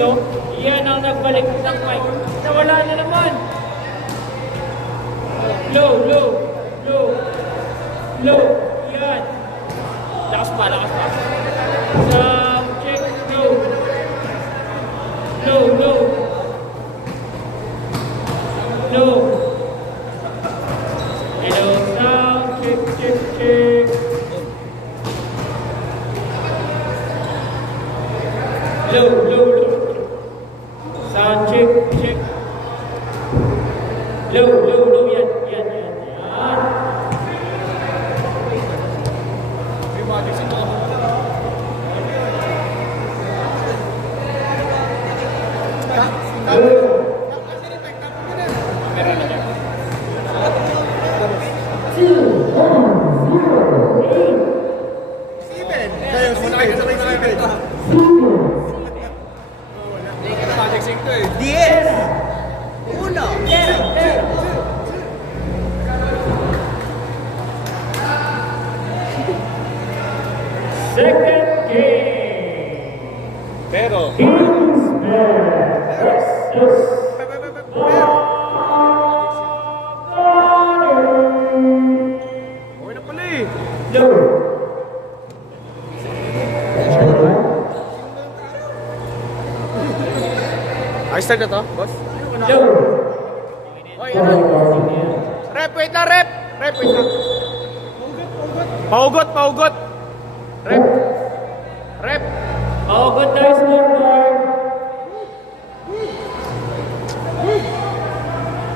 Yan ang nagbalik ng mic. Nawala na naman. Low. Yan. Lakas pa. Sound check. Low. Hello, sound check. Low. Sound check. Low. Yan. Second game. Pero okay na pala eh. Ay, start na to, boss? Oy, ano? Rep, wait na, rep! Rep, wait na. Paugot. Rep. Good tayo scoreboard.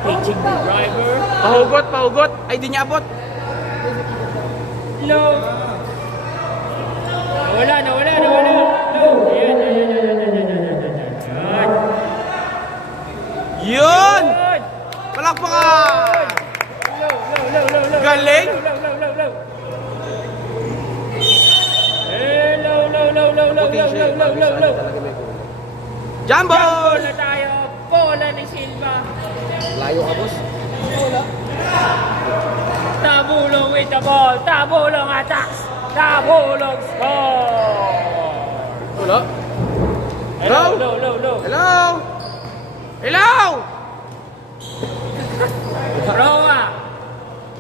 Paging the driver. Paugot. Ay, di niya abot. Low. Nawala. Low. Yan. Yun! Palakpakan! Low. Galing! Low. Jumbo! Bola tayo. Bola ni Silva. Layo ka, boss. Tabulong with the ball. Tabulong attacks. Tabulong score. Wala. Low. Hello! Roa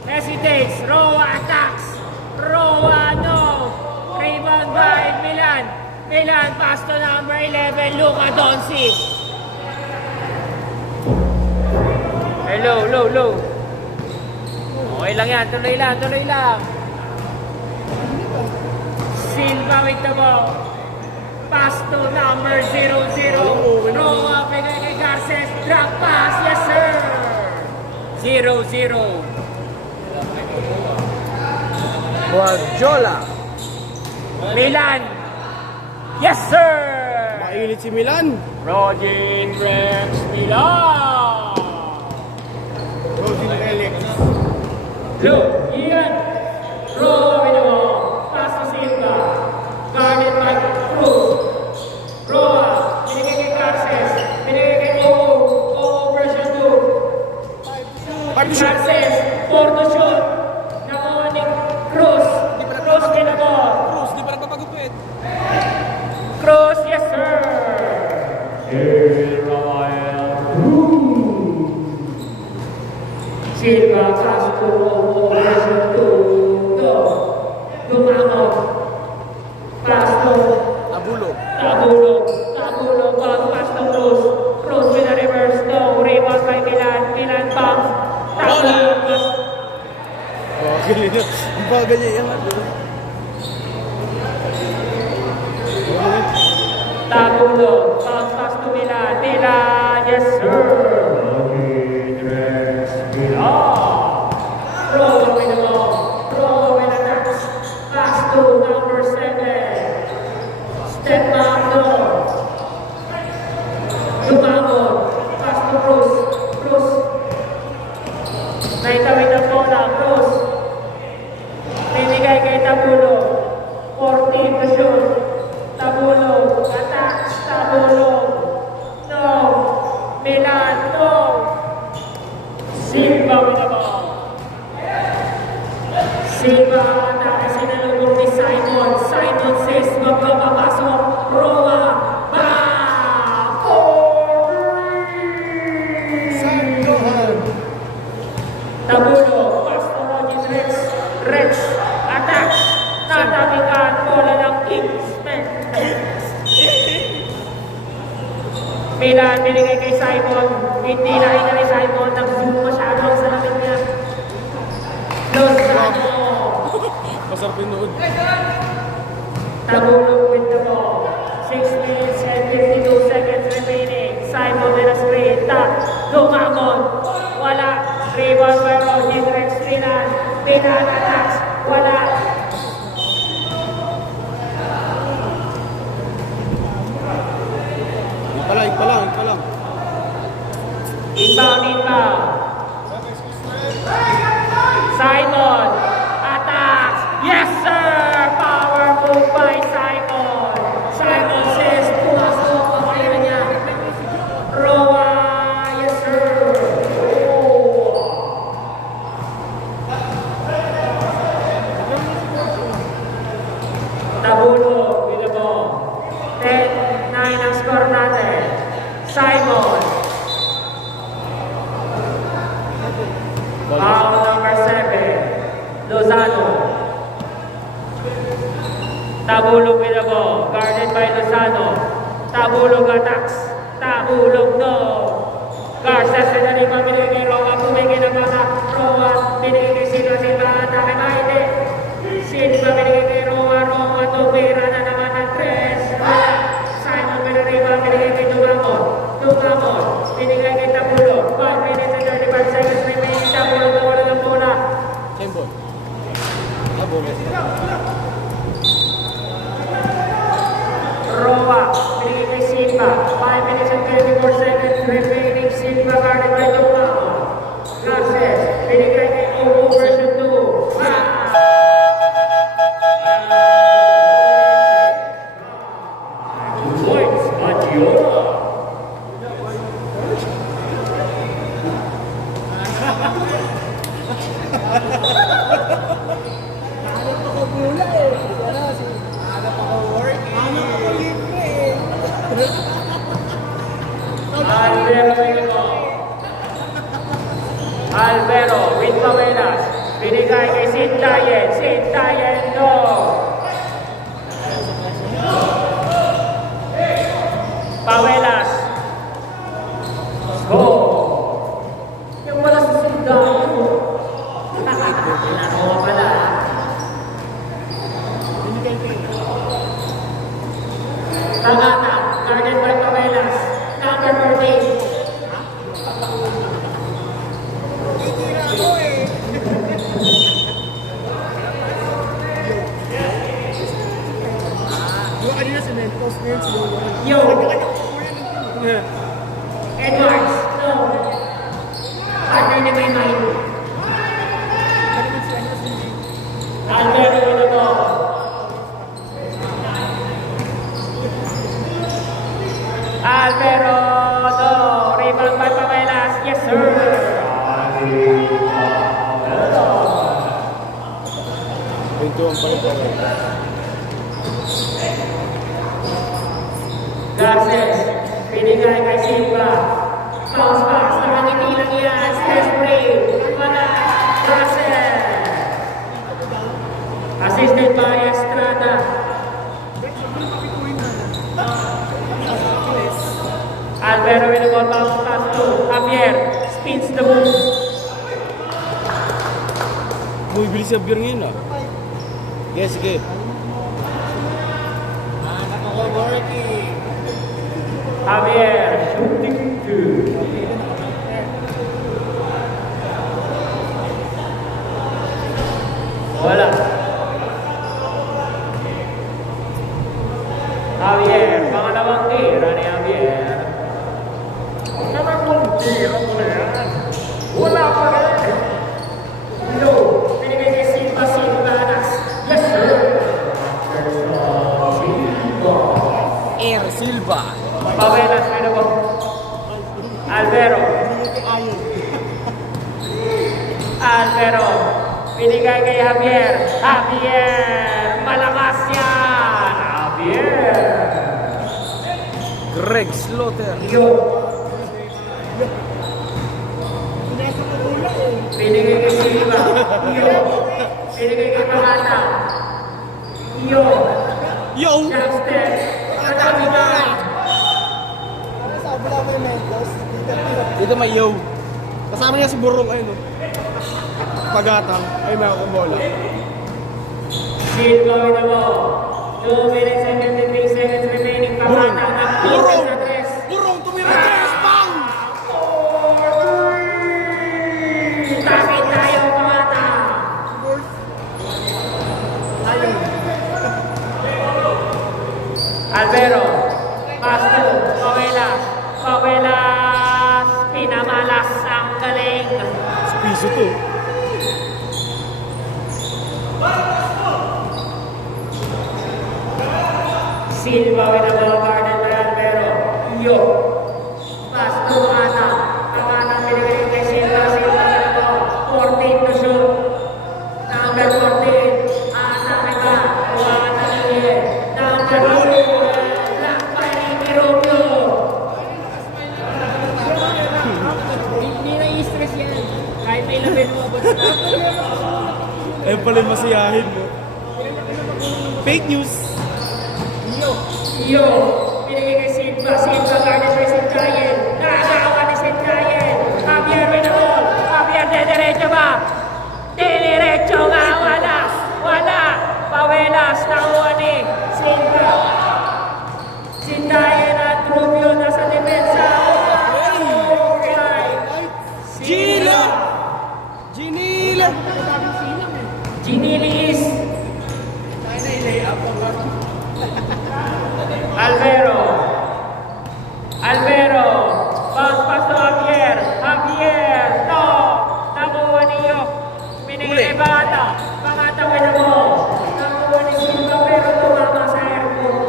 hesitates. Roa attacks. Roa no. Rebound by Milan. Milan pass to number 11, Luka Doncic. Low. Okay lang yan. Tuloy lang. Silva with the ball. Pass to number 00. Roa bigay kay Garces. Drop pass. Yes, sir. 0-0. Guardiola. Milan. Yes, sir. Mainit si Milan. Rodin Rex Milan. Look, Ian. Roa with the ball. Pass to Silva. Guarded by Cruz. Roa. Binigay kay Garces. Binigay kay Oo version 2. Garces. For the shot. Nakuha ni Cruz. Cruz with the ball. Cruz, di pa nagpapagupit. Cruz, yes sir. Silva pass to version 2. Dumamo. Pass to Nabulog. Tabulog. Pass to Cruz. Cruz with a reverse. No. Rebound by Milan. Milan bounce. Tabulog. Okay na. Ang bagal niya yan. Tabulog. Bounce pass to Milan. Milan, yes sir. Roa with the ball. Roa with the touch. Pass to number 7. Step back door. Dumamo. Pass to Cruz. Naitawid ang bola. Cruz. Binigay kay Tabulo. 14 to shoot. Tabulo. Attacks. Tabulo. No. Milan. No. Silva with the ball. Silva atake sinalubong ni Simon. Simon says magpapapasok. Roa. Bang! Milan, binigay kay Simon. Hindi nakita ni Simon. Nag-zoom masyado ang salamin niya. Lozano. Masarap yung nood. Tabulog with the ball. 6 minutes and 52 seconds remaining. Simon with a screen. Dumamon. Wala. Rebound by Rodney Rex Milan. Milan attacks. Wala. Ipalang. Inbound. Simon attacks. Yes, sir! Power move by Simon. Simon says, pumasok ang kaya niya. Roa, yes, sir. Oh. Tabulo, with the ball. 10-9 ang score natin. Simon. Foul number 7. Lozano. Tabulog with the ball. Guarded by Lozano. Tabulog attacks. Tabulog no. Garces na rin pamilya kay Roa. Pumigay na mga Roa. Binigay kay Silva. Atake ba? Hindi. Silva binigay kay Roa. Roa tumira na naman ng 3. Simon binigay kay Dumamon. Binigay kay Tabulog. 5 minutes and 35 seconds remaining. Tabulog na wala ng bola. Sembol. Abol. Roa, binigay kay Silva. 5 minutes and 34 seconds remaining. Silva guarded by Dumamon. Garces, binigay kay Ogo version 2. Points, Matiola. Alvero with Pavelas. Binigay kay Sintayen, no. Pavelas. Score. Yung wala sa Sintayen. Nakakuha pala. Tagata, guarded by Pavelas. Number 14. Yo! Edwards, no. Partner ni may mind. Alvero with the ball. Alvero, no. Rebound by Pavelas. Yes, sir. Ito ang pala. Garces, binigay kay Silva. Bounce pass, nakangiti lang yan. Steph Bray, wala. Garces. Assisted by Estrada. Alvero with the ball, bounce pass to Javier. Spins the moves. Muy bilis sa beer ngayon ah. Yes, sige. Javier, shooting 2. Wala. Javier, pangalawang tira ni Javier. Pangalawang tira mo na yan. Wala pa rin. No, binigay kay Silva. Yes, sir. Silva. Pavelas, Menabo. Alvero. Binigay kay Javier. Malakas yan. Javier. Greg Slaughter. Yo. Binigay kay Silva. Yo. Binigay kay Pangata. Yo. Yo! Jump step. Madami na. Dito may yo. Kasama niya si Burong, ayun o. Pagatang, ay mga kubola. Silva with the ball. 2 minutes and 23 seconds remaining. Burong! Pagkatang ng Burong! sa tres. Burong! Tumira tres! Bang! Tapit tayo, pangata. Ayun. Alvero. Pasto. Pawelas. Pawelas. Pinamalas ang galing. Sa piso to. Silva with the ball guarded by Alvero. Yo. Pasto Ana. Ang Ana binibigay kay Silva. Silva with the ball. 14 to shoot. Number 14. Ana Mega. Juan Miguel. Number 2. Black by Ricky Rubio. Hindi na i-stress yan. Kahit may labin mo abot na. Ayun pala yung masiyahin mo. Fake news. Yo, pinigay kay Silva. Silva guarded by Sintayen. Nakagawa ni Sintayen. Javier with the ball. Javier, de-derecho ba? De-derecho nga, wala. Wala. Pawelas, nakuha ni Silva. Sintayen at Rubio nasa depensa. Gila! Ginila! Ginilis. Alvero. Alvero. Bounce pass to Javier. Javier. No. Nakuha niyo. Binigay kay Bata. Bata with the ball. Nakuha ni Silva pero tumama sa airport.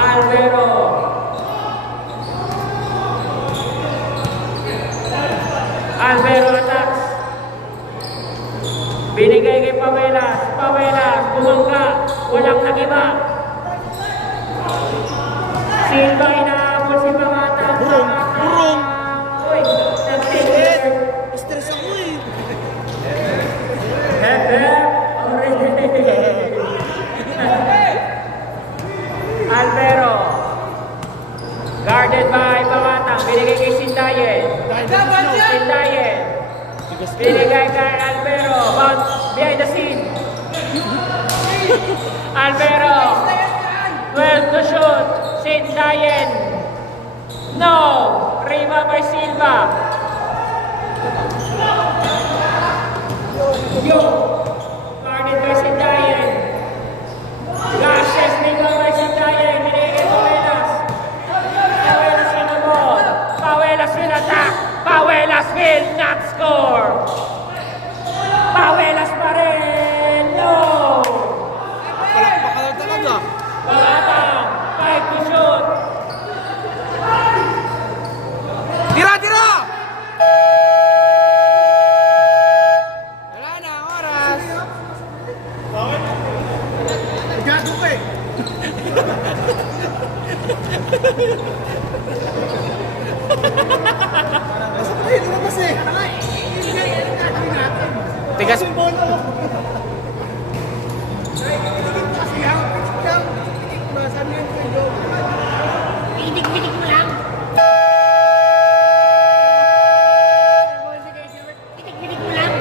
Alvero. Alvero attacks. Binigay kay Pawelas. Pawelas, bumangga. Walang nagiba. Silva inaabot si Pangata. Burong! Burong! Uy, nag-take. Stress ako eh. Alvero. Guarded by Pangatang. Binigay kay Sintayen. Sintayen. Binigay kay Alvero. Bounce behind the scene. Alvero. 12 to shoot. Sintayen. No. Rebound by Silva. Yo. Guarded by Sintayen. Gashes rebound by Sintayen. Binigay kay Pawelas. Pawelas in the ball. Pawelas will attack. Pawelas will not score. Pawelas pa rin. No. Palakpak ka lang talaga. Pangatang. 5 to shoot. Tira! Tira! Wala na, oras. Gado ka eh. Lumabas eh. Tigas. Pinig-pinig mo lang. Pinig-pinig mo lang.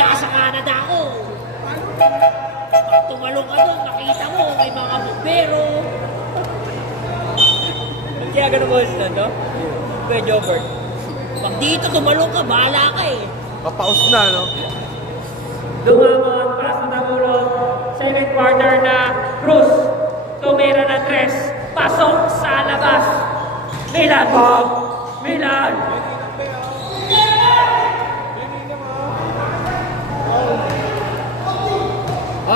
Nasa Canada ako. Pag tumalong ka doon, nakita mo may mga bumbero. Kaya ganun mo sila, no? Kuya Jobert. Pag dito tumalong ka, bahala ka eh. Papaus na, no? Dumamon, pass na tamulong. Second quarter na Cruz. Tumira na tres. Pasok sa labas. Milan, Bob! Milan!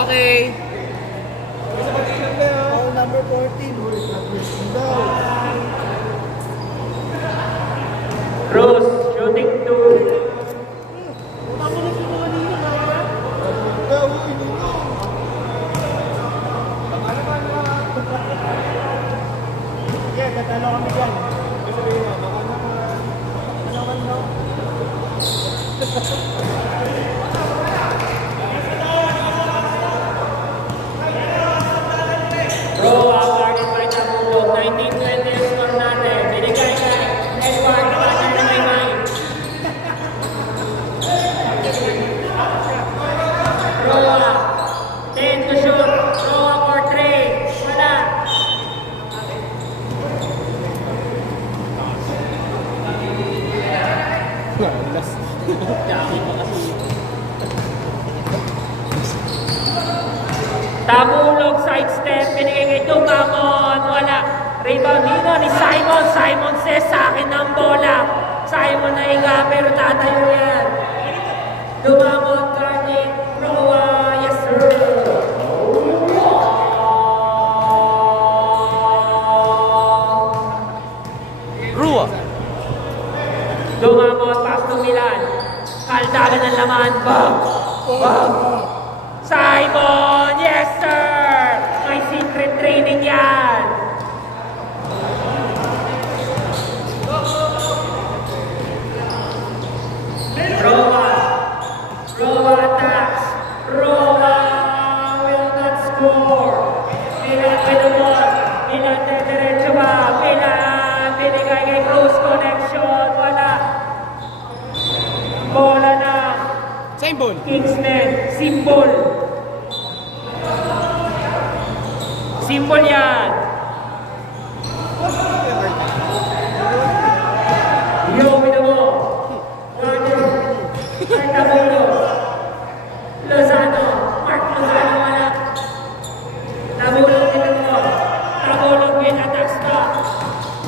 Okay. Number 14. Cruz, shooting two. Tabulog, sidestep, binigay kay Dumamon, wala. Rebound dito ni Simon. Simon says sa akin ng bola. Simon na higa pero tatayo yan. Dumamon, guarding, Roa, yes sir. Rua. Dumamon, pass to Milan. Kaldagan ng laman, bam! Bam! Simon, yes sir! May secret training yan. Roa. Roa attacks. Roa will not score. Milan with the ball. Milan diretso ba? Milan binigay kay close connection. Wala. Bola na. Same ball. Kingsman. Symbol. Symbol yan. Yo with the ball. Tabulo. Lozano. Mark Lozano wala. Tabulog with the ball. Tabulog with attacks na.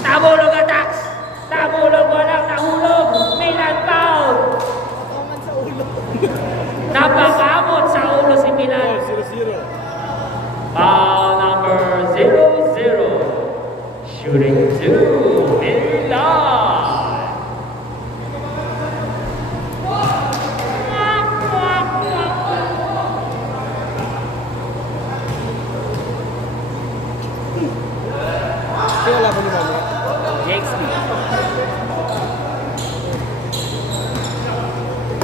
Tabulog attacks. Tabulog walang nahulog. Milan foul. Napakamot sa ulo si Milan. 0-0. Foul number 0-0. Shooting 2, Milan. Kaya laban ni Mama. JXP.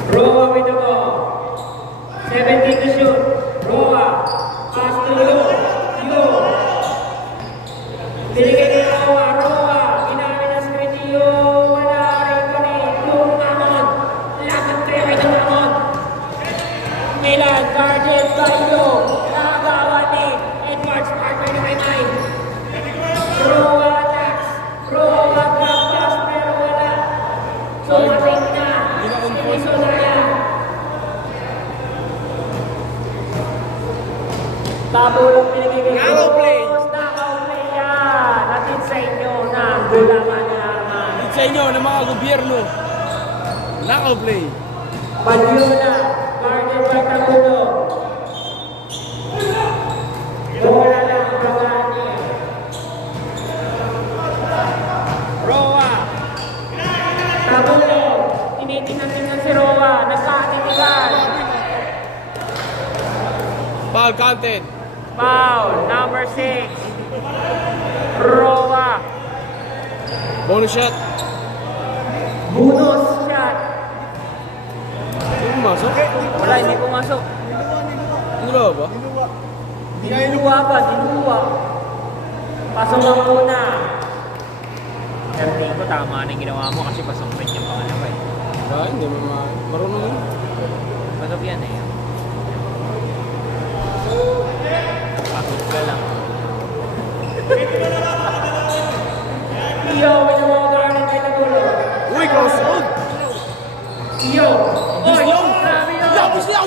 Roa with the ball. 17 to shoot. Roa. Pass to Yo. Yo. Binigay kay Roa. Roa. Ginamit ang screen ni Yo. Wala rin ko ni Dumamon. Laban kayo kay Dumamon. Milan guarded by Yo. Nakagawa ni Edwards. Partner ni Maymay. Roa attacks. Roa grab pass pero wala. Sumating na. Si Solaya. Tabulog pinigay kay Knockout play. Knockout play yan. Natin sa inyo na gulaman ni Arman. Sa inyo ng mga gobyerno. Knockout play. Badyuna. Guarded by Tabulog. Bola lang Bagani. Roa. Tabulog. Tinitingnan si Roa. Nagkakatitigan. Foul counted. Foul number 6. Roa. Bonus shot. Bonus shot. Sino masok? Wala, hindi pumasok. Ano ba? Dinuwa pa, dinuwa. Pasok lang muna. Pero tingin ko tama na yung ginawa mo kasi pasok rin yung pangalawa eh. Ah, hindi mo marunong yun. Pasok yan eh. Pasok ka lang. Iyo, may namagalan kay Tagulo. Uy, cross road! Iyo! Oy! Bislaw! Grabe yun! Bislaw!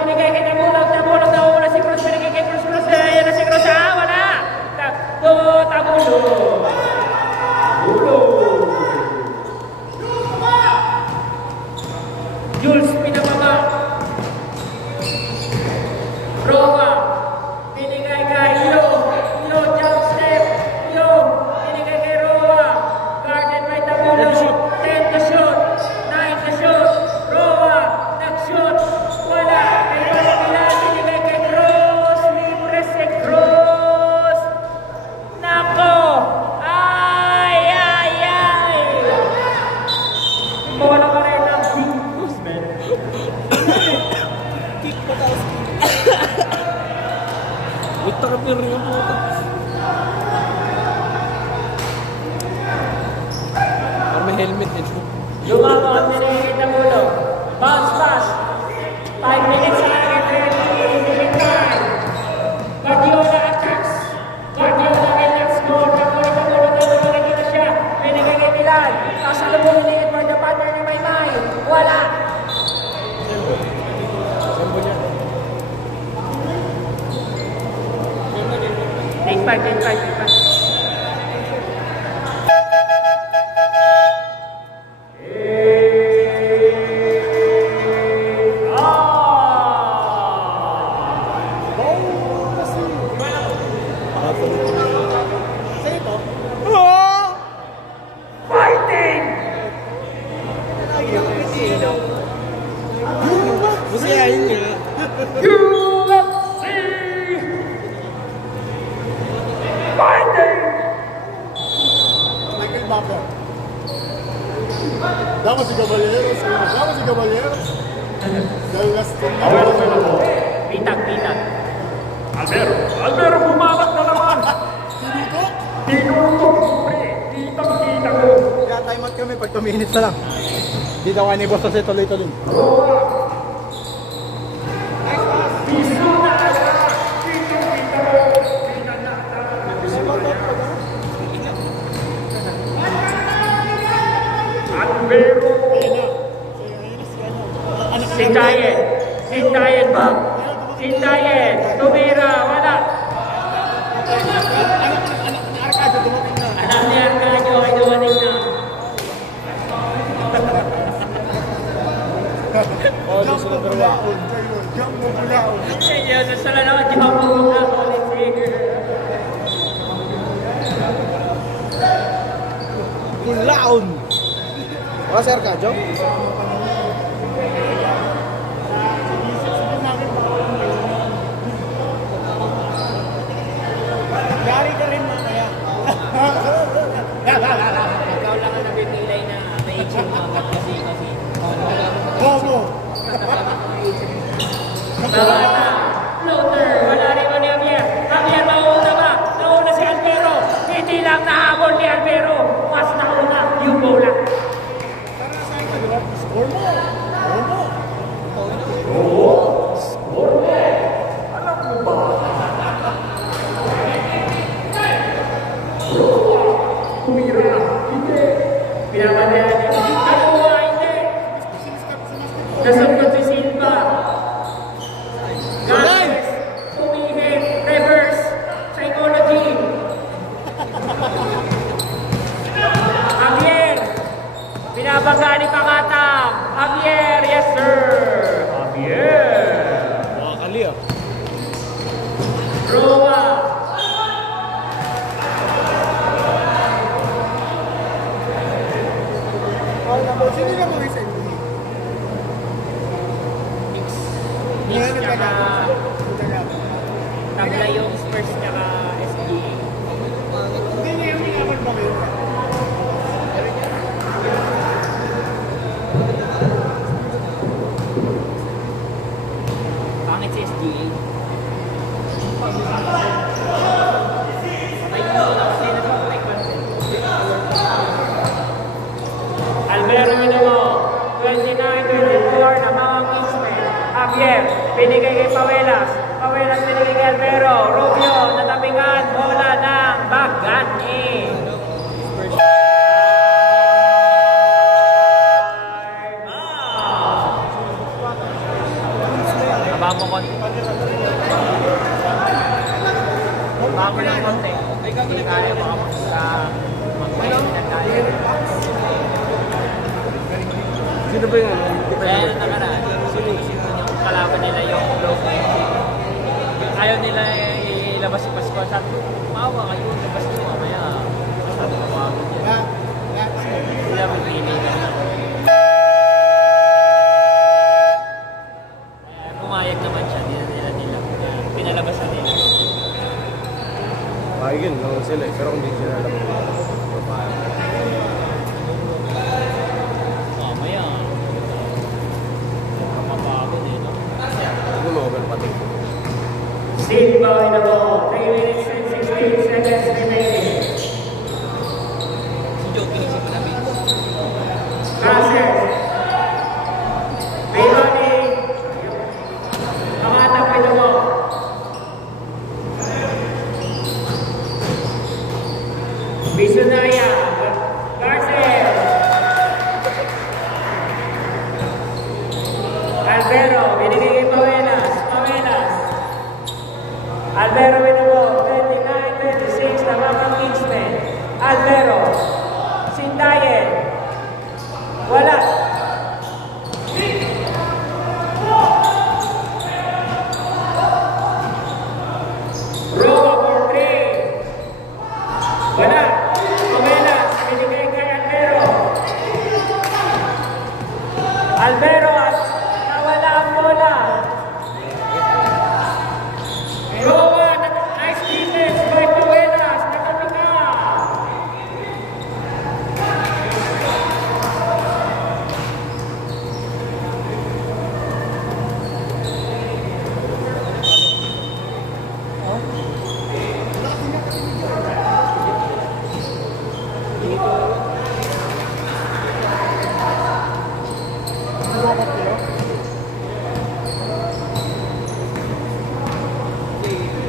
Binigay kay Tagulo, Tagulo, wala si Cruz, binigay kay Cruz, yan na si Cruz, wala! Tagulo! Jules, pinababa. Roa. Binigay kay Yo. Yo, jump step. Yo. Binigay kay Roa. Guarded by Tagulo. 10 to shoot. 9 to shoot. Roa. Nag-shoot. Wala. Kay Palapila. Binigay kay Cruz. Libre si Cruz. Nako. Ay, ay, ay. Bola pa rin ang big Cruz, man. Victor Pier yung puto. Parang may helmet eh. Lumabot na rin kay Tagulo. Bounce pass. 5 minutes sa lang. Second time. Guardiola attacks. Guardiola will not score. Tagulo, nakikita siya. Binigay kay Milan. Nasa lubong ni Edward, the partner ni Maymay. Wala. Sambo niya. Masayahin niya. UFC Fighting! Michael Buffer. Damas y caballeros, damas y caballeros. Del Pitag. Albero, bumalak na naman! Tinutok, pre! Kitang-kita ko! Kaya time out kami pag 2 minutes na lang. Di daw ni boss kasi tuloy-tuloy. Sintayen, tumira, wala. Alam niya, kanyo ay dumating na. Oh, this is number 1. Jump mo pulaon. Sige, sasala naman, jump mo na. Pulaon! Wala sir ka, Joe? Yari ka rin mamaya. Ikaw lang ang nabibigay na may itching mga kasi. Bobo! Tama na. Floater. Wala rin mo ni Javier. Javier, mauuna ba? Nauna si Albero. Hindi lang nahabol ni Albero. Mas nauna yung bola. Score mo! Pinapanayan niya. Nakuha, hindi. Nasugod si Silva. Garces. Tumingin. Reverse. Psychology. Javier. Binabangga ni Pangatang. Javier. Yes, sir. Javier. Makakali ah. Roa. Sino na mga isa ito? Mix tsaka tabla yung Spurs tsaka SGA. Hindi niya yung minaman ba kayo? Pangit si SGA. Patay ko na kasi nag-break pa. Albero Minamo, 29-24 na mga Kingsmen. Javier, binigay kay Pawelas. Pawelas binigay kay Albero. Rubio, natabingan, bola ng Bagani. Aba mo konti. Aba mo ng konti. Hindi kaya mo ako sa mga pinagkaya. Sino ba yun? Kaya nung nakaraan, sinisip yung kalaban nila yung low. Ayaw nila ilabas si Pasko. Sabi ko, maawa kayo, labas nyo mamaya. Sabi ko, maawa ko dyan. Sila magpili na lang. Pumayag naman siya, nila. Pinalabas na nila. Ayun, lang sila eh. Pero kung hindi sila alam. Mamaya. Mapapagod eh, no? Hindi mo over pati. Silva in the ball. 3 minutes and 16 seconds remaining. Si Joe, pinisip ko na Garces. May running. Pangatang in the ball. Bisunaya. Garces. Albero. Binigay kay Pawelas. Albero with the ball, 29-26. Albero. Sindayen. Wala. Roa for 3. Wala. Pamelas. Binigay kay Albero. Albero at nawala ang bola. Roa, nice defense by Pamelas. Nakapika.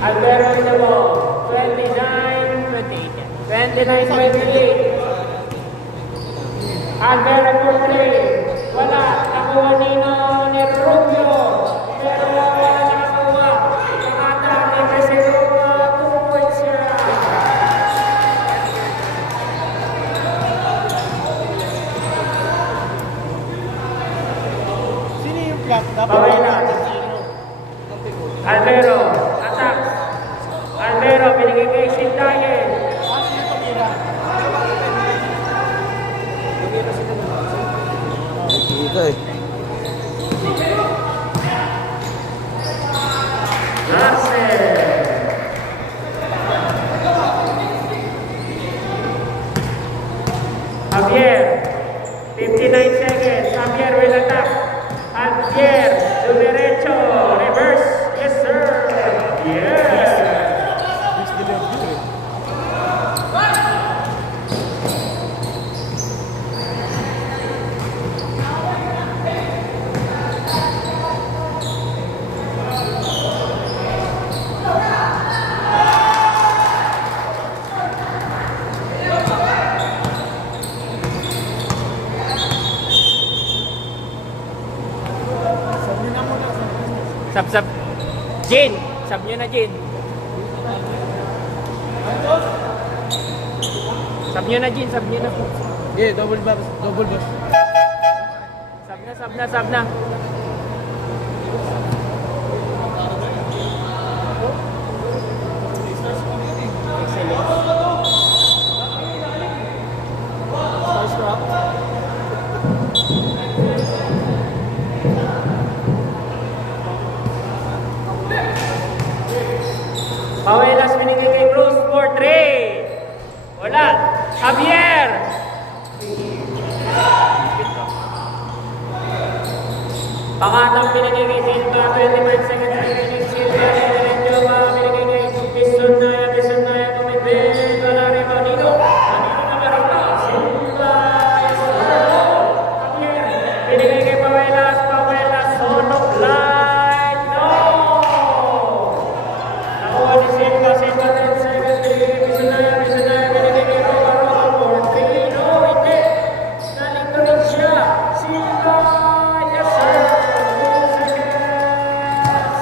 Albero in the ball. 29-28. Albero for 3. Wala. Nakuha ni Rubio. Pero wala nakakuha. Nakatang ni Presidente. 2 points siya. Sino yung flat? Pawela. Albero. Attack. Albero. Binigay kay Sindayen. Kita eh. Javier, 59 seconds. Javier will attack. Javier, to derecho, reverse. Yes, sir. Yes. Sab. Jin. Sab nyo na, Jin. Sab nyo na, Jin. Sab nyo na. Yeah, double boss. Sab na. Pawelas binigay kay Cruz for 3. Wala. Javier. Pangatang binigay kay Silva. 25 seconds binigay kay Silva. Binigay kay Pison Naya. Tumibig. Wala rin Manino. Manino na marita. Silva. Yes, sir. Javier. Binigay kay Pawelas. On the line. No. Nakuha ni Silva. 10 seconds. Binigay kay Pison Naya. Binigay kay Roa for 3. No, hindi. Nalito rin siya. Silva. Yes, sir. 2 seconds.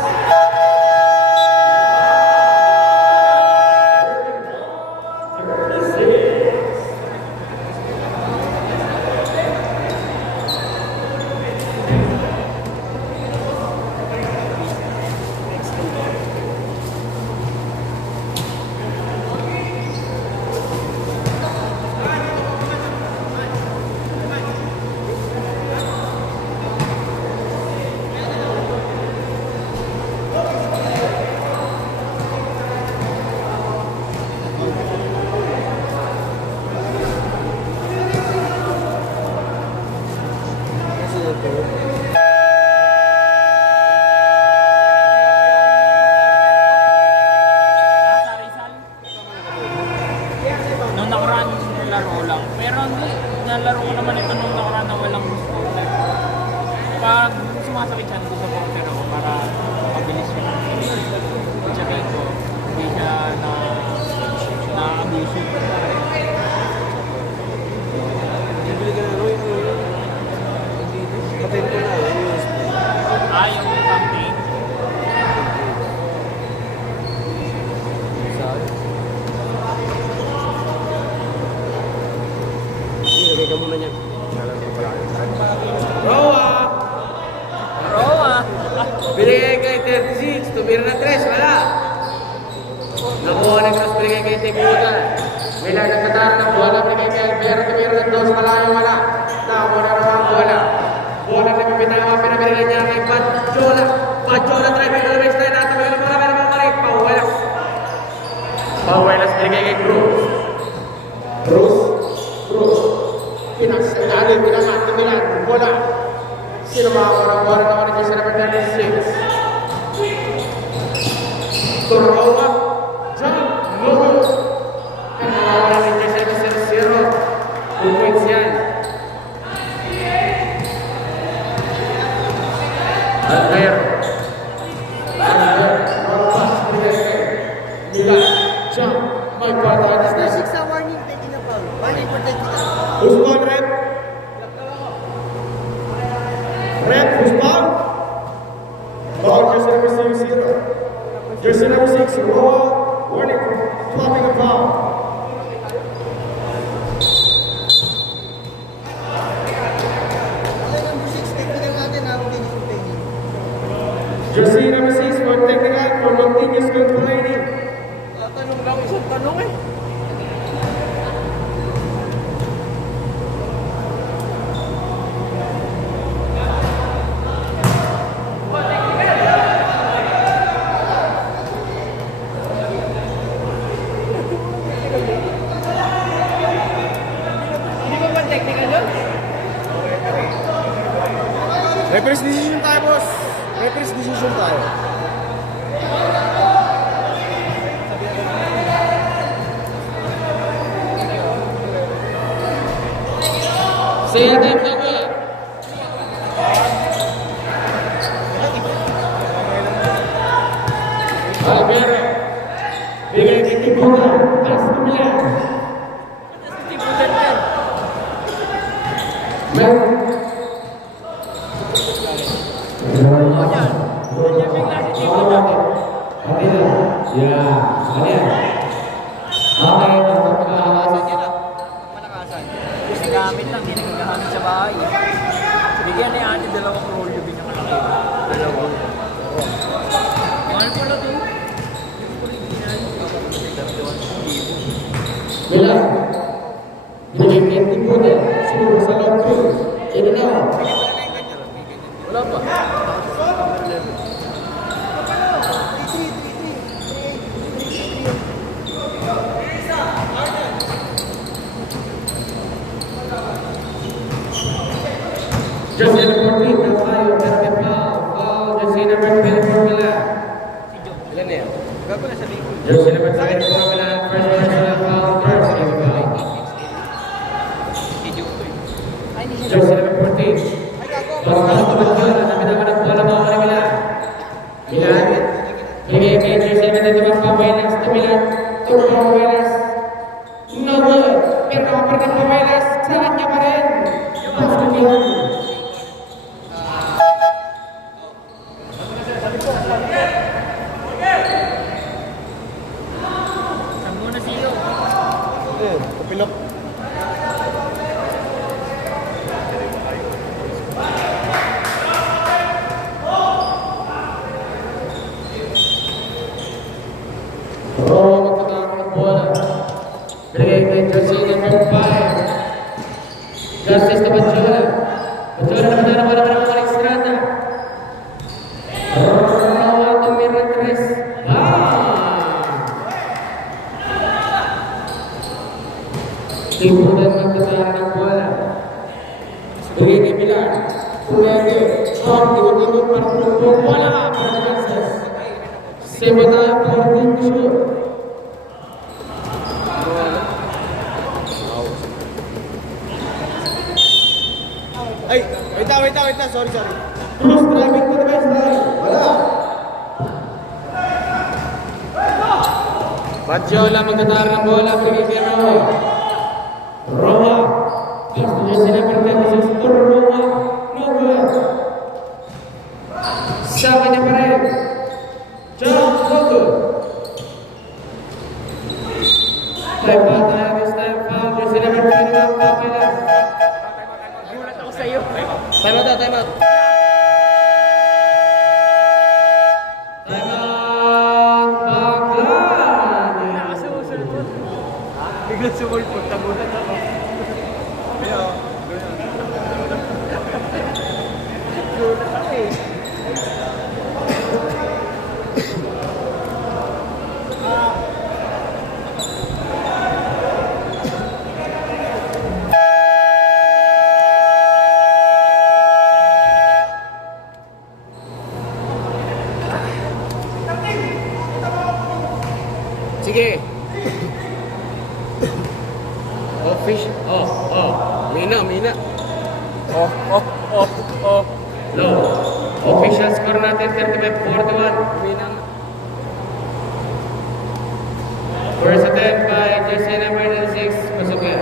binigay kay Tibutan. Mila nagkatahan ng bola, binigay kay Alberto Miranda sa malayong wala. Nakuha na ang bola. Bola na bibitawa, pinabigay niya kay Pachola. Pachola driving to the baseline natin. May bola, meron mga marik. Pauwelas. Pauwelas binigay kay Cruz. Cruz. Pinagsasalit, pinamati nila. Bola. Sino makakuha ng bola naman ni Jesse number 36? Torowa. John Mogo. Ang mawawala ni Jesse number 0. 2 points yan. Alvero. Pass. Mila. John. My God. Six sa warning, taking a foul. Warning protected. Who's on red? Red, who's foul? Foul, jersey number 0. Jersey number 6, Roa. Warning for flopping a foul. Alay, number 6, technical natin, din yung taking. Jersey number 6 for technical for continuous complaining. Tanong lang, isang tanong eh. Referee's decision tayo, boss. Referee's decision tayo. Say again, David. Alvero. Bigay kay Tibutan. Pass to Milan. Meron. Gamit lang, hindi nagagamit sa bahay. Bigyan ni ate dalawang roll yung pinakamalaki. Dalawa. Mahal pala to. Milan. Binigay kay Tibutan. Siguro sa loob ko. Ito na. Wala pa. Jersey number 14, Casayo, Perpe Foul, jersey number 24, Milan. Ilan na yan? Gago na sa likod. Jersey number 24, Milan, first personal foul, first game foul. Jersey number 14. Pascal Tumajon, namin naman ang bola mo ni Milan. Milan, binigay kay jersey number 25, Pawelas to Milan. To Pawelas. No good. Pero kapag ng Pawelas, sa kanya pa rin. Pass to Milan. Kapilok. Roa magkakaroon ng bola. Binigay kay jersey number 5. Justice to Pachola. Pachola naman na naman naman ang Estrada. Roa to Mirandres. Tibutan magkakaroon ng bola. Binigay kay Milan. Pumege. Chong, ikot-ikot para tulog. Wala ka para na Kansas. Sebata for good shoot. Ay, wait na. Sorry. Cruz driving to the baseline. Wala. Pachola magkakaroon ng bola. Binigay kay Roa. Roa. Jersey number 26 to Roa. No good. Sa kanya pa rin. John Mogo. Time out tayo this time. Foul. Jersey number 21. Pawelas. Gulat ako sa'yo. Time out. Time out. Baklan. Nakasusunod mo. Sumulpot, tagunan ako. Ayaw. Secure na kami. Sige. Fish. Mina. Low. Official score natin 35-41. Mina. First attempt by jersey number 6, pasok yan.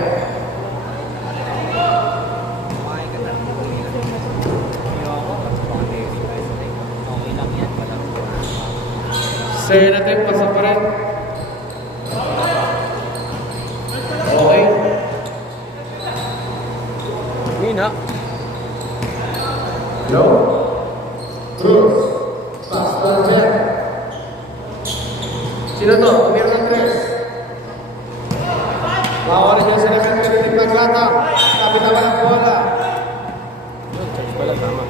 Okay lang yan. Second attempt, pasok pa rin. Okay. Mina. Low. Cruz. Pastor Jack. Sino to? Meron ng 3. Bawal niya sa namin karinig ng gata. Kapit naman ang bola. Wala, tama.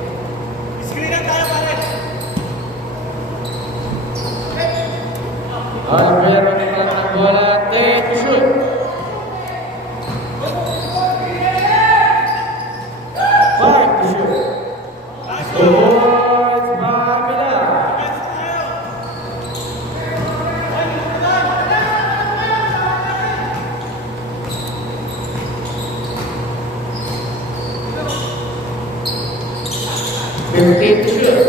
Alvero nagkaroon ng bola. Take to shoot. Five to shoot. Points by Mila. Fifteen to shoot.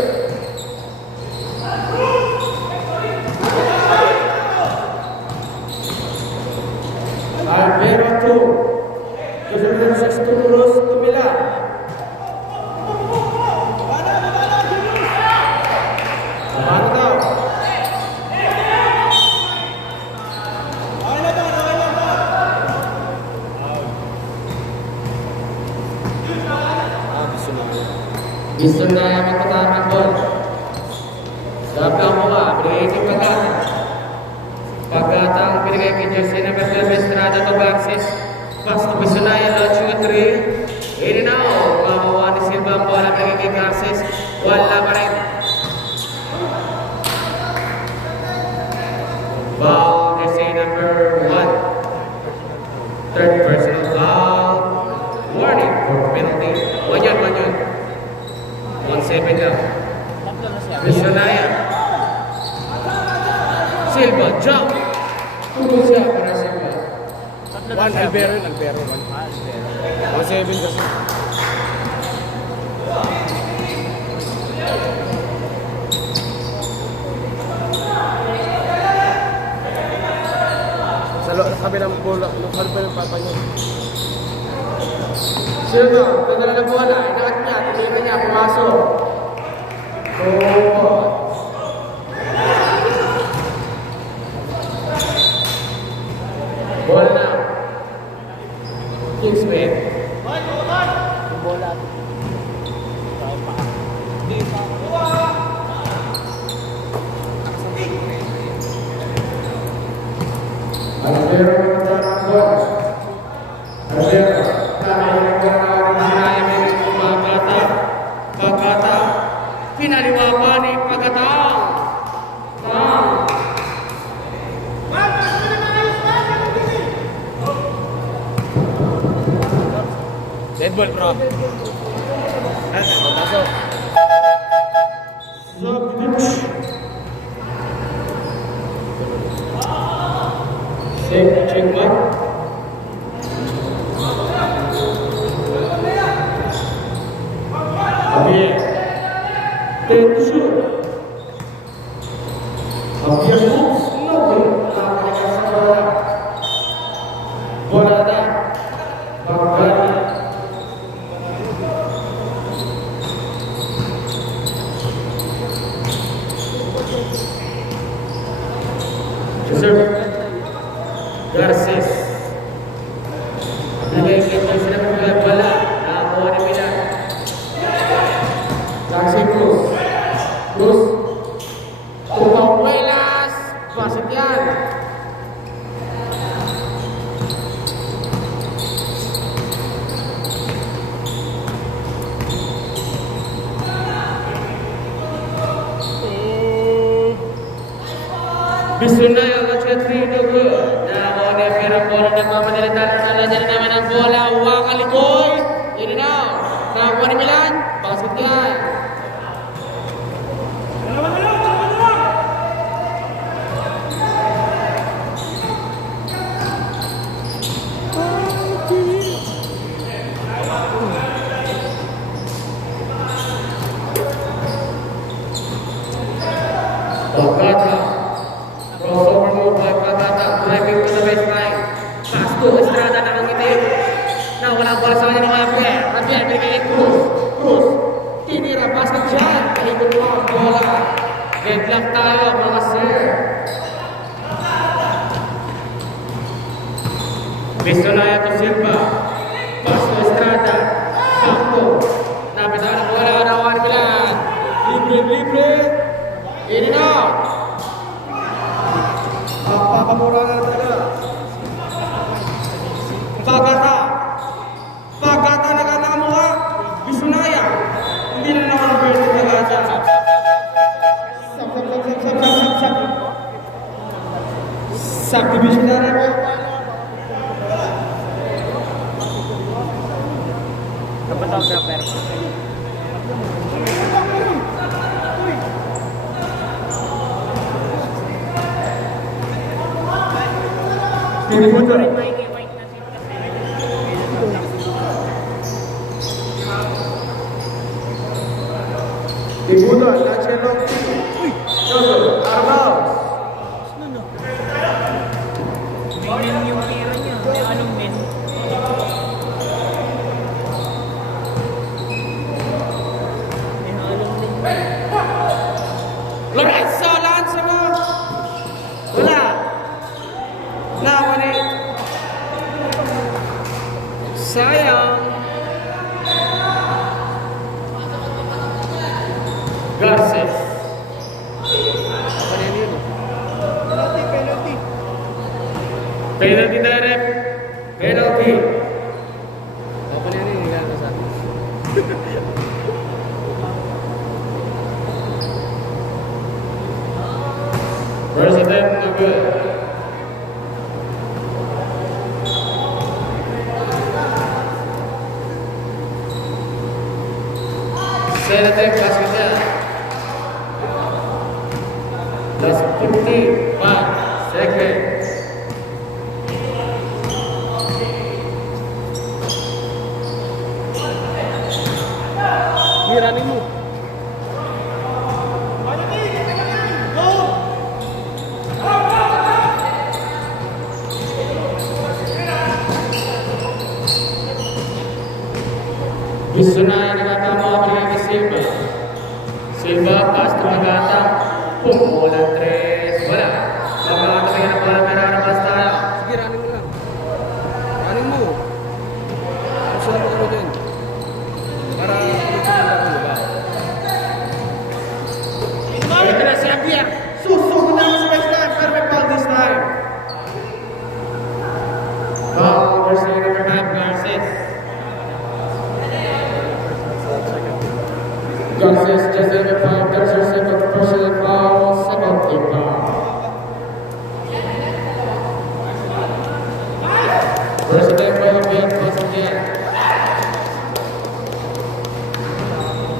Alvero 2. Susunod 6 to Cruz to Mila. Paano daw? Gusto na magkatarak ball. Sabi ang mga, binigay kong pagkata. Pagkata ang binigay kay Jose na Bertolome Estrada to boxes. Pass to Bisunaya, launching a 3. In and out. Mamawa ni Silva ang bola binigay kay Garces. Wala pa rin. Foul, Jose number 1. Third personal foul. Warning for penalty. 1 yun. 1-7 lang. Tatlo na siya. Bisunaya. Silva, jump. Tulong siya para Silva. Tatlo na siya. Albero. Albero. 1-7 kasi. Sa kabilang bola, lokal pa yung papa niya. Sino to? Padala na bola. Inakat niya. Tumingin niya. Pumasok. Bola na. Kingsman. Yung bola. Albero magkatarak ng bola. Albero. Pagkata. Pinaliwa pa ni Pagkatang. Dead ball, bro. Pasok. Check 1. Javier. Ten to shoot. Javier moves slowly. Nakakaya sa bola. Bola na. Pagkali. Reserve. Garces. Nagay kaya sila ng bola. Nakakuha ni Mila. Taxi Cruz. Cruz. Upang Welas. Pasok yan. Bisunay ang Chetrinugo. Nako ni Pira bola nagmamadalitan na nandiyan naman ang bola. Wakalikoy. In and out. Nakakuha ni Milan. Basket yan. Pagkata. Crossover move by Pagkata. Driving to the baseline. Pass to Estrada nakangitid. Nawala ang bola sa kanya ng Javier. Javier binigay kay Cruz. Cruz. Tinira. Basket dyan. Kahigod mo ang bola. Deadlock tayo mga sir. Bisonaya to Silva. Pass to Estrada. Sakto. Napitan ang bola. Arawan Milan. Libre. In and out. Papakamura na talaga. Pagkata nagkakamuha. Bisunaya. Hindi na naman ang pwede talaga. Sap. Subdivision na rin. Dapat ang prepare. Pinipunta. Tibunan, Lancelot. Joseph, Arnau. Men yung pera niya. May anong men? May halong men. Lorenzo Lanza mo. Wala. Nawali. Sayang. Garces. Apa yun? Penalty na rep. Penalty. Apa yun yung nilala sa atin? First attempt, no good. Second attempt, basket niya. Last 55 seconds. Hiranin mo. Gusto na nakatama ako kay Silva. Silva, pass to Magata. Bola 3. Wala. Magata kaya na bola merarabas tayo. Sige, running mo lang. Running mo. Gusto na mo kami dyan. Para ulit sa lang, di ba? Ito na si Javier. Susugod na sa baseline. Perfect foul this time. Foul versus number 5, Garces. Garces just number 5. That's your second personal foul. Second team foul. First attempt by Javier. Pass again.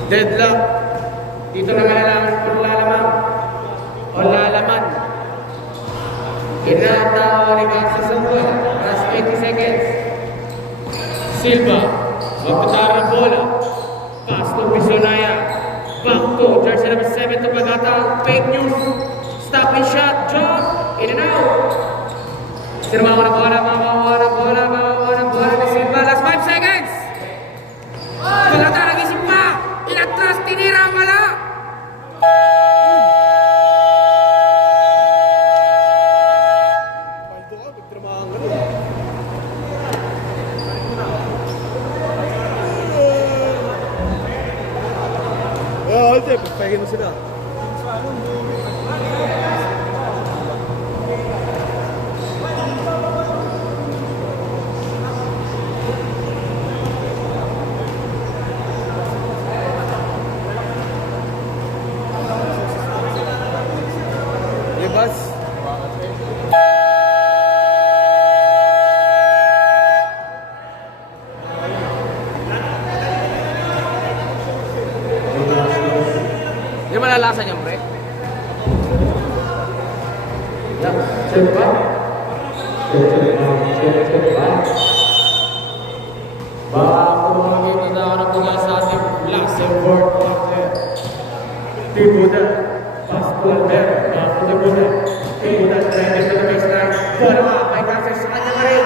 Deadlock. Dito na malalaman kung lalaman o lalaman. Kinatawa ni Garces ang bola. Last 80 seconds. Silva. Magpatara ang bola. Pass to Bisonaya. Back to jersey number 7 to Pagata. Fake news. Stop and shot. Jump. In and out. Sino makuha ng bola? Makuha ng bola ni Silva. Last 5 seconds. Pagata nag-isip pa. Inatras. Tinira ang bola. Paldo ka, pagtramahan ka rin. Hindi, pagpahingin mo sila. Libas. Silva. Silva. Bago mga kita na pula sa ating Luxembourg Outlet. Tibuda. Pasko Albert. Bago Tibuda. Tibuda. Trending sa baseline. Bola. May kasi sa kanya na rin.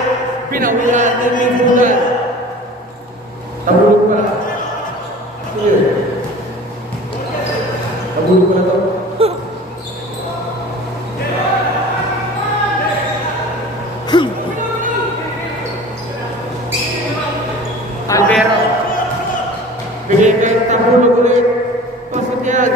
Pinawilan ng Tibuda. Tabulog pa. Tabulog pa na to. Albero. Bigay kayo tabulog ulit. Pasok yan.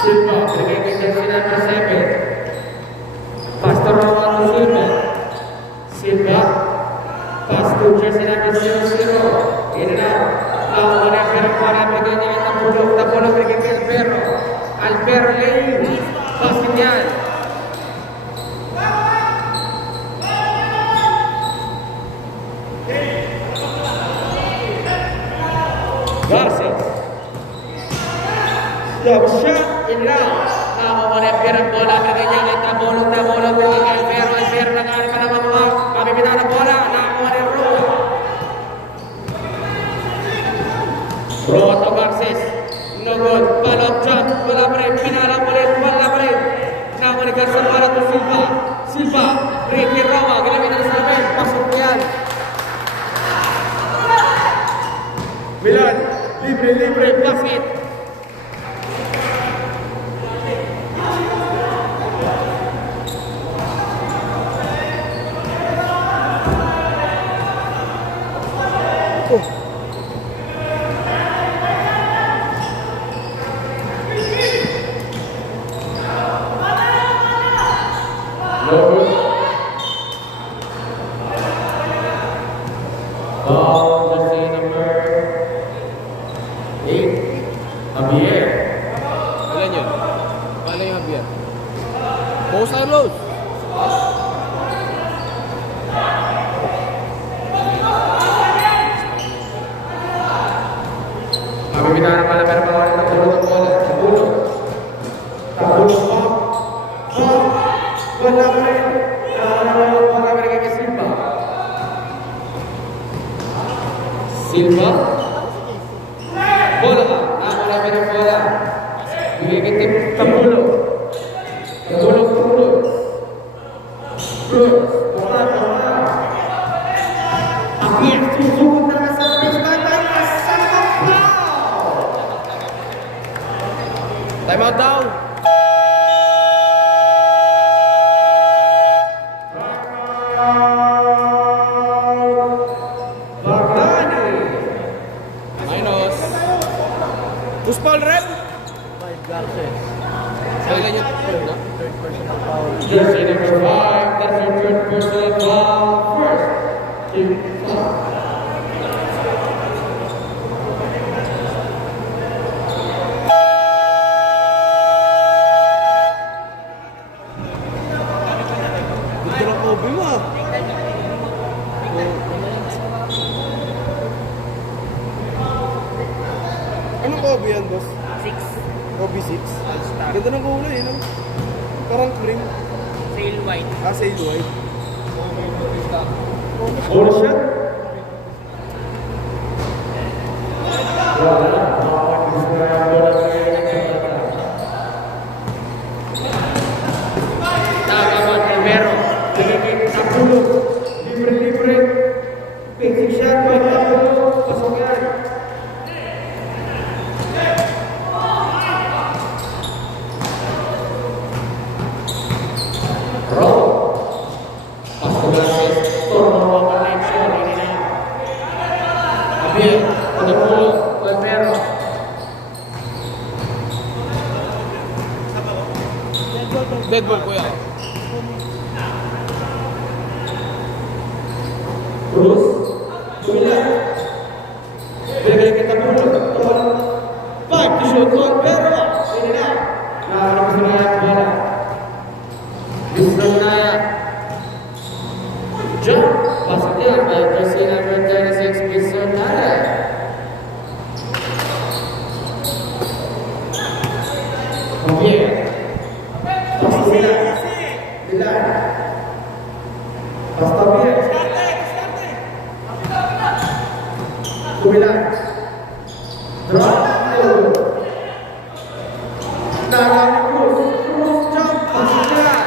Silva. Bigay kayo jersey number 7. Pastor Romano Silva. Silva. Pass to jersey number 00. In and out. Now, whenever para bigay niya yung tabulog. Tabulog bigay kay Albero. Albero lane. Pasok yan. Garces. Double shot. In and out. Now, whenever ang bola bigay niya yung tabulog bigay kay Albero. Albero nag-aari pa naman mga pamimita ng bola. Nakakuha ni Roa. Roa to Garces. No good. Follow-up jump. Wala pa rin. Pinala pa rin. Wala pa rin. Nakalikan sa bola to Silva. Silva. Ricky Roa. Ginamit na sa amin. Pasok yan. Milan. Libre. Basket. Jersey number 8, Javier. Ilan yun? Paano yung Javier? Post and load. Pamimita ng pala pero mga wala tabulog ng bola. Tabulog pa. Wala pa rin. Wala pa rin kay Silva. Silva. Bola ka. Wala pa rin bola. Bigay kay Tabulog. Tabulog. Good. Bola. Javier, susugod na sa baseline. Time out down. Minus. Push ball rep. 5 Garces. So ilan yung no? Third personal foul. Jersey number 5, that's your third personal foul. First, team foul. Gusto ng Kobe mo ah. Anong Kobe yan, boss? 6. Kobe 6? Ganda ng kulay, no? Parang cream. Sail white. Sail white. Ball shot. Tagaman Albero. Tingin sa pulog. Libre. Basic shot. May Tabulog. Pasok yan. Roll. Pasok Garces. Turno ang connection. Ini na. Javier. Tabulog. Albero. Dead ball, kuya. Cruz. Tumila. Bigay kay Tabulog. 5 to shoot. Albero. Ini na. Nakaharap sa mga bola. Bisron Naya. Jump. Pasok yan by jersey number 36, Bisron Naya. Kumilan. Drop. Narang Cruz. Cruz jump. Kumilan.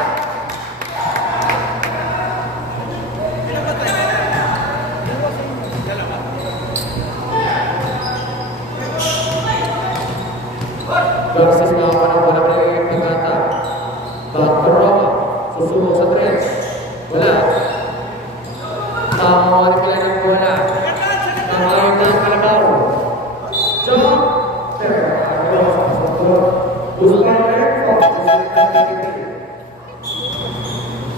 Garces makapan ang bola kay Pagata. Back to Roma. Susunod sa tres. Wala. Tama rin kaya ng bola. Nakaayos na ang Kalabaw. Jump. There. Gusto lang ulit.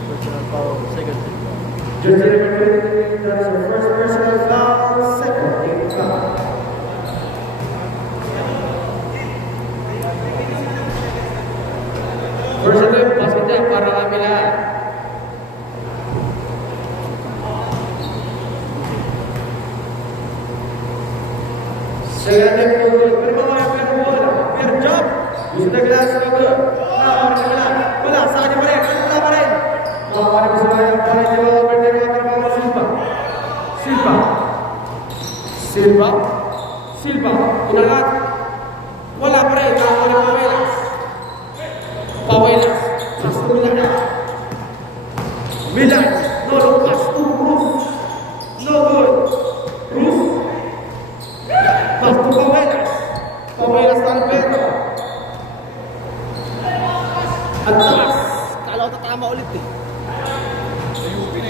Personal foul, second team foul. Jersey number 23, that's the first personal foul, second team foul. First attempt, basket niya para kami lahat. Second attempt, no good. Pero mga pero bola, pero jump. Gusto na glass, no good. Wala, sa kanya pa rin, wala pa rin. Makakuha na gusto na yung bola, hindi mo pwede mga trabaho, Silva, inagat. Wala pa rin, nakakuha na Pawelas, pass to Milan. Milan, no long pass to Cruz. No good. Cruz. Pass to Pawelas. Pawelas Alberto. Atras. Kala ko tatama ulit eh.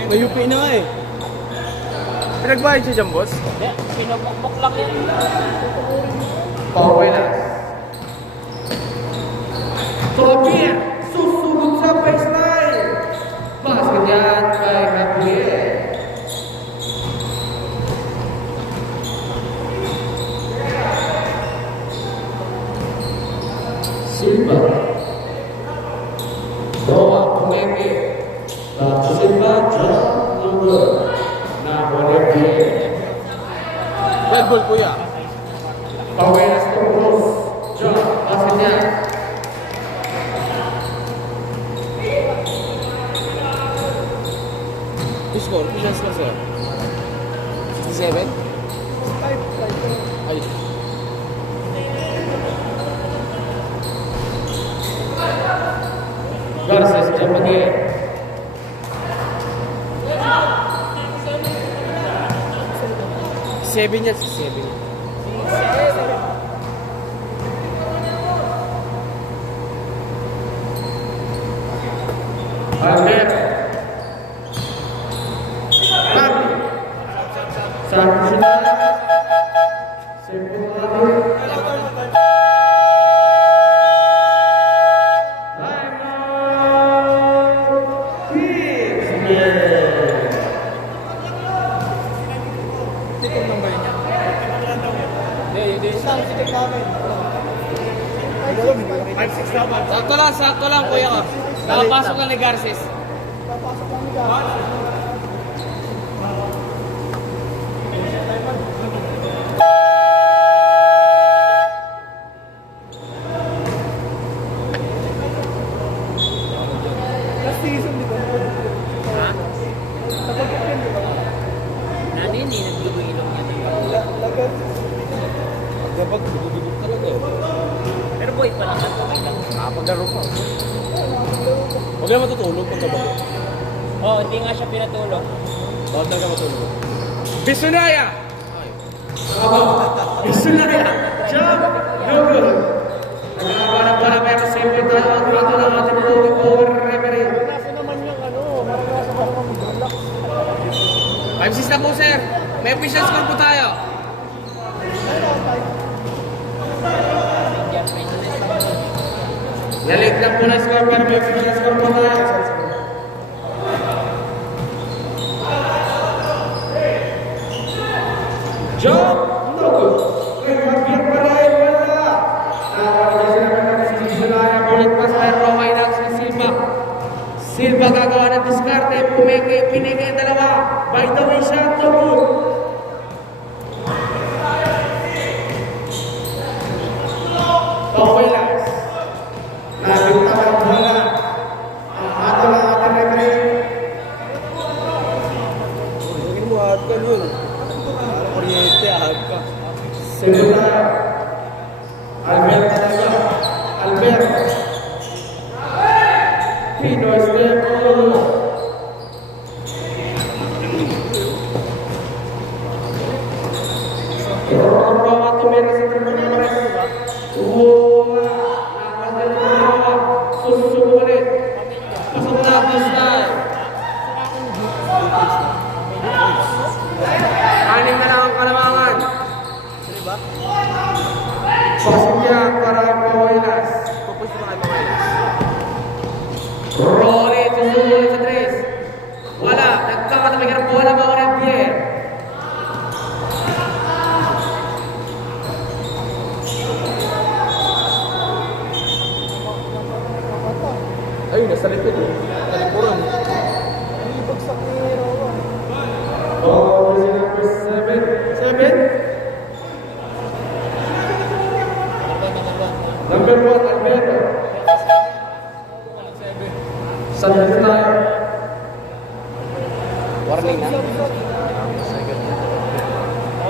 May UP na nga eh. Pinagbayad siya dyan, boss? Hindi, pinabukbok lang yun. Pawelas. Tobia, susugod sa baseline. Basket yan kay Gabriel. Silva. Roma, Pumeke. Bato Silva, jump, no good. Nakuha Red ball, kuya. Pawelas to Cruz. Jump, basket yan. Score, Pishans ka sir. 67? Ay. Garces, jump again. Seven yan, 7. Alberto. Sabi sila. Simple kami. Tikot lang ba yun niya? Hindi. Sakto lang, kuya ko. Nakapasok na ni Garces. Nani, hindi nagdugo ilong niya. Dapat bububog talaga eh. Pero boy, pa lang nagpapaglang. Pagdaro pa. Huwag na matutulog pag gabago. Oo, hindi nga siya pinatulog. Bawal talaga matulog. Bisunaya! Gusto na rin. Jump. No good. Nagkakaroon ng bola pero simple tayo ang dito ng ating power referee. Nasa naman yung ano, maranasan pa naman mag-block. 5-6 na po sir. May official score po tayo. Lalit lang po na score pero may official score po tayo. Jump. No good. Ay, Javier pa rin. Wala. Nakakalaga sila ng Sinaya. Ulit pa sa Roma Inax ni Silva. Silva gagawa ng diskarte. Pumeke, pinike ang dalawa. By the way shot, no good. Pawelas. Nabigta ka ng bola. Ang ato ng ating referee. Huwagin mo, ahad ka nun. Parang kuryente, ahad ka. sa likod eh. Talikuran. Hindi bagsak ni Rowan. Oh, jersey number 7. 7? Number 1, Alberto. Sandali tayo. Warning na.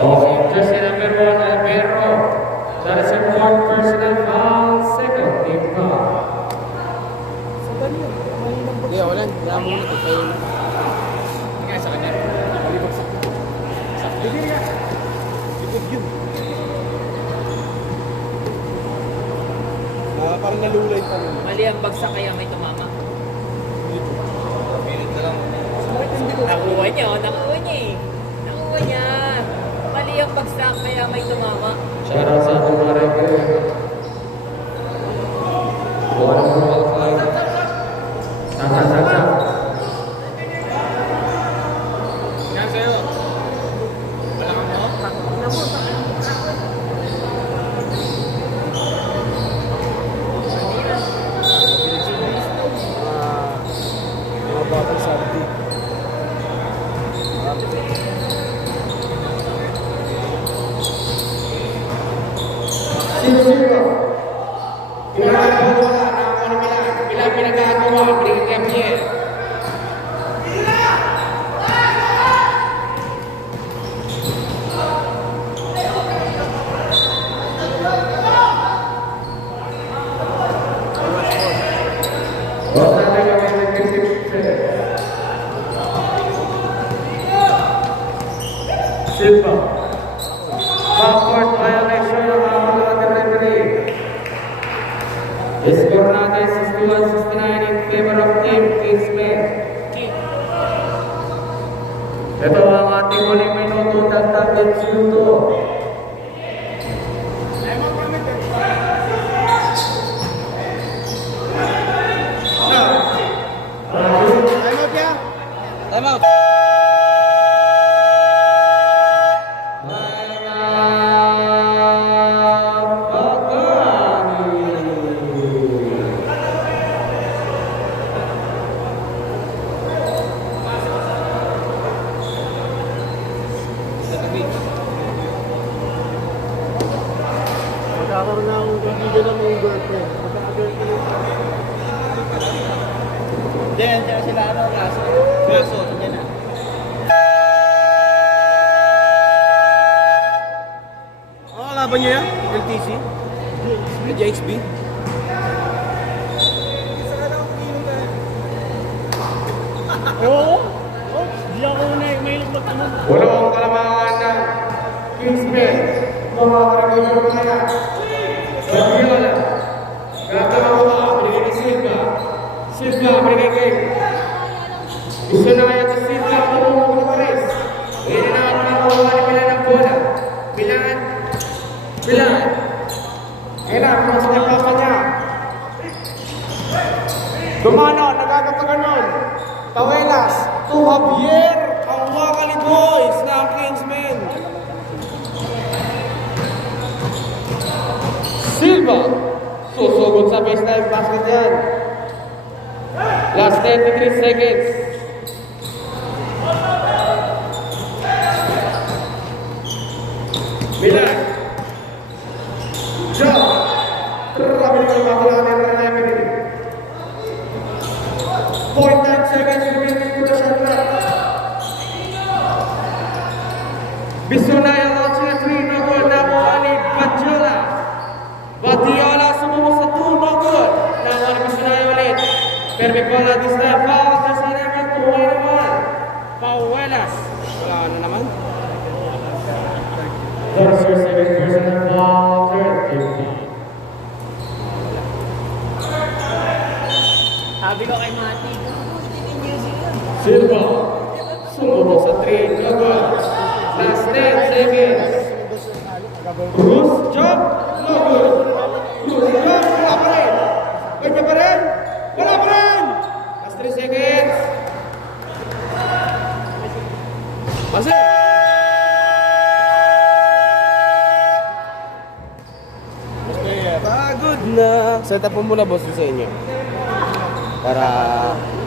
Oh, jersey number 1, Alberto. That is your fourth personal foul, second team foul. Hindi, wala. Wala mo na. Kaya sa kanya. Hindi bagsak. Hindi nga. Likod yun. Parang nalulay pa rin. Mali ang bagsak kaya may tumama. Nakuha niya, oh. Nakuha niya eh. Nakuha niya. Mali ang bagsak kaya may tumama. Shout out sa ating mga referee. Buwan ng mga flag. Saka. Yan sa'yo. Wala kang mo? Mga batang sabdi. Zero. Pinagagawa na ako nila. Bilang pinagagawa, Brigadier Pierre. Basta tayo may nag-tip. Silva. Backcourt violation ng mga referee. Score natin 61-69 in favor of Team Kingsmen. Ito ang ating huling minuto, dagdag din minuto. Time out. Magkakaroon na akong kaibigan ng mong girlfriend. Magkaka-girlfriend. Hindi, nandiyan sila ano, kaso. Kaso, nandiyan na. Oh, laban niya yan? LTC? JXB? Oo. Di ako may magtanong. Wala akong kalamangan ng Kingsmen. Mga karagawin ko na yan. Guardiola. Gagawin ko ba? Binigay ni Silva. Silva, binigay kay. Gusto na kaya si Silva. Tumulong ko pa rin. Ngayon na ako nakakuha ni Milan ng bola. Milan. Kailan, kung sa papa niya. Dumano, nagkakapaganon. Tawelas, to Javier, ang wakali boys ng Kingsmen. Silva. Susugod sa baseline basket yan. Last 33 seconds. Milan. Joe, grabe naman makalamin ng referee. 0.9 seconds remaining to the shot clock. Bisonaya launching a 3, no good. Nakuha ni Badiola. Badiola sumumo sa 2, no good. Nakuha ni Bisonaya ulit. Permicola this time. Foul. Jersey number 2, wala naman. Pauelas. Wala na naman. That's your second personal foul. Third team foul. Sabi ko kay Mati, Silva. Sumumo sa 3, no good. Last 10 seconds. Cruz, jump, no good. Cruz, jump, wala pa rin. Ganyan pa rin? Wala pa rin! Last 3 seconds. Kasi! Pagod na. Set up mo muna boss sa inyo. para